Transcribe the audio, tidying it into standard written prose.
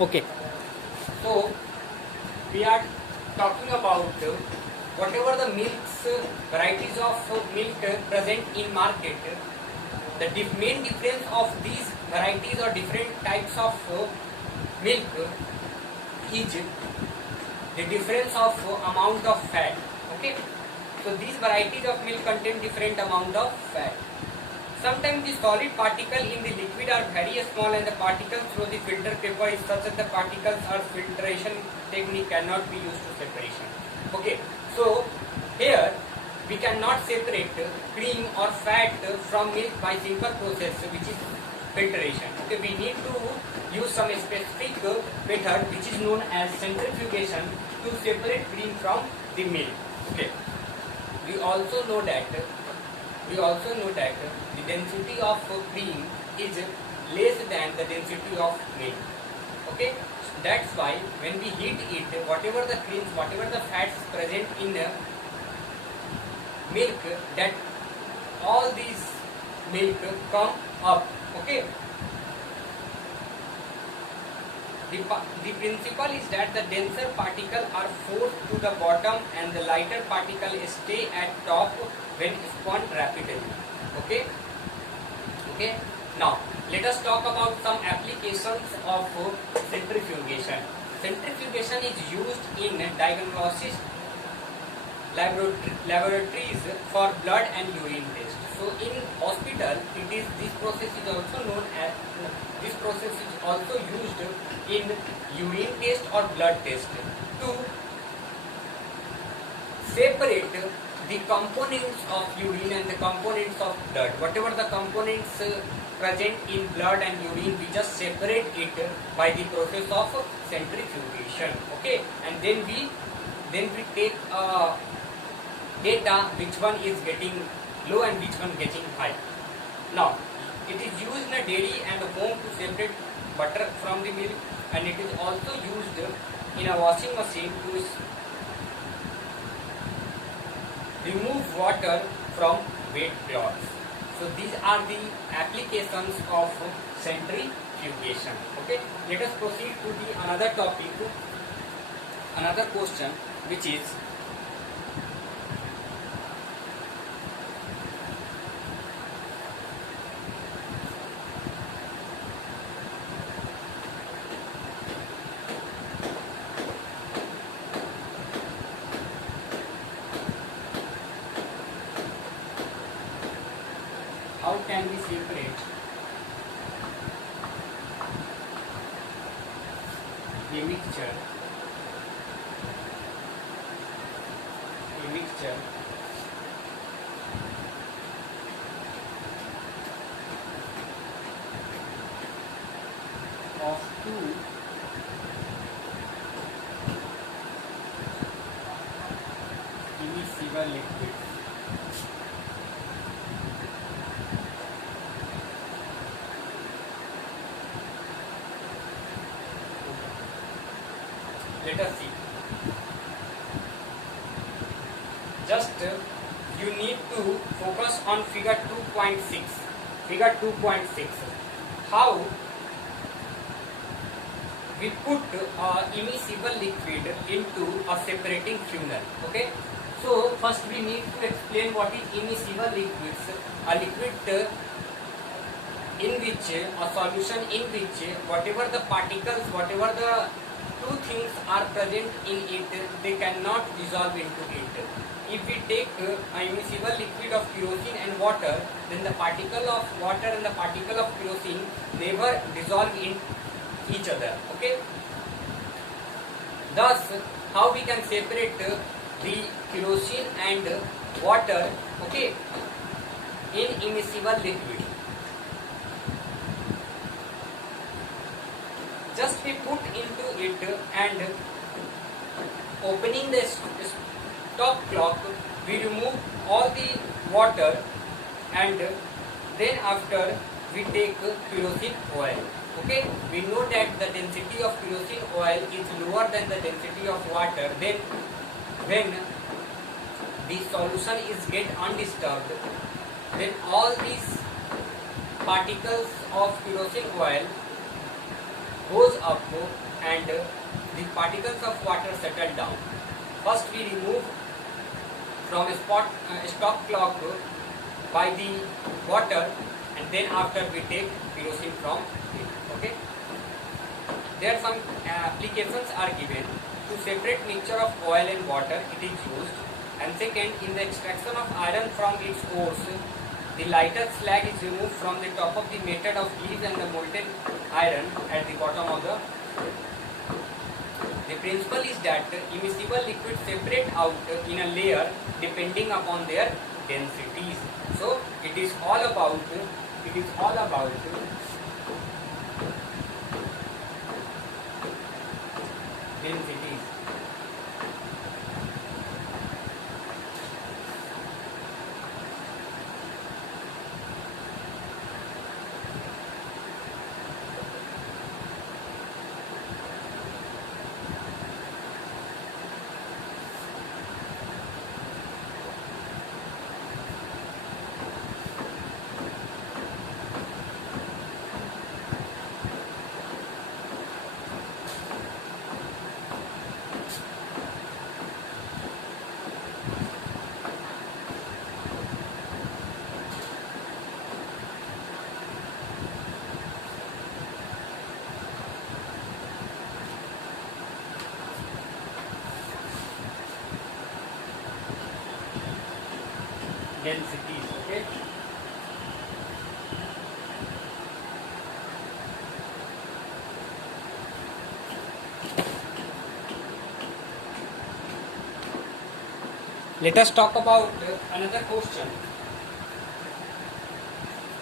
Okay. So we are talking about whatever the milks varieties of milk present in market. The main difference of these varieties or different types of milk is the difference of amount of fat. Okay. So these varieties of milk contain different amount of fat. Sometimes the solid particle in the liquid are very small and the particles through the filter paper is such that the particles or filtration technique cannot be used to separation. Okay, so here we cannot separate cream or fat from milk by simple process which is filtration. Okay, we need to use some specific method which is known as centrifugation to separate cream from the milk. Okay, we also know that the density of cream is less than the density of milk. Okay, that's why when we heat it, whatever the creams, whatever the fats present in the milk, that all these milk come up. Okay, the principle is that the denser particles are forced to the bottom and the lighter particles stay at top when spun rapidly. Okay. Now let us talk about some applications of centrifugation. Centrifugation is used in diagnosis laboratories for blood and urine test. So in hospital, this process is also used in urine test or blood test to separate the components of urine and the components of blood. Whatever the components present in blood and urine, we just separate it by the process of centrifugation. Okay, and then we take data which one is getting low and which one getting high. Now it is used in a dairy and a home to separate butter from the milk, and it is also used in a washing machine to remove water from wet cloths. So these are the applications of centrifugation. Okay, let us proceed to the another topic, another question, which is how can we separate a mixture of two immiscible liquids? Let us see. Just you need to focus on figure 2.6. Figure 2.6. How we put immiscible liquid into a separating funnel. Okay. So first we need to explain what is immiscible liquids. A liquid in which a solution in which whatever the particles, whatever the two things are present in it, they cannot dissolve into it. If we take a immiscible liquid of kerosene and water, then the particle of water and the particle of kerosene never dissolve in each other. Okay. Thus, how we can separate the kerosene and water, okay, in immiscible liquid? Just we put into it and opening the stop clock, we remove all the water and then after we take kerosene oil. Okay, we know that the density of kerosene oil is lower than the density of water. Then when the solution is get undisturbed, then all these particles of kerosene oil goes up and the particles of water settle down. First we remove from a stop clock by the water, and then after we take kerosene from it. Okay. There some applications are given. To separate mixture of oil and water it is used, and second, in the extraction of iron from its ores, the lighter slag is removed from the top of the method of leaves and the molten iron at the bottom of the. The principle is that immiscible liquids separate out in a layer depending upon their densities. So it is all about densities. Densities, okay. Let us talk about another question.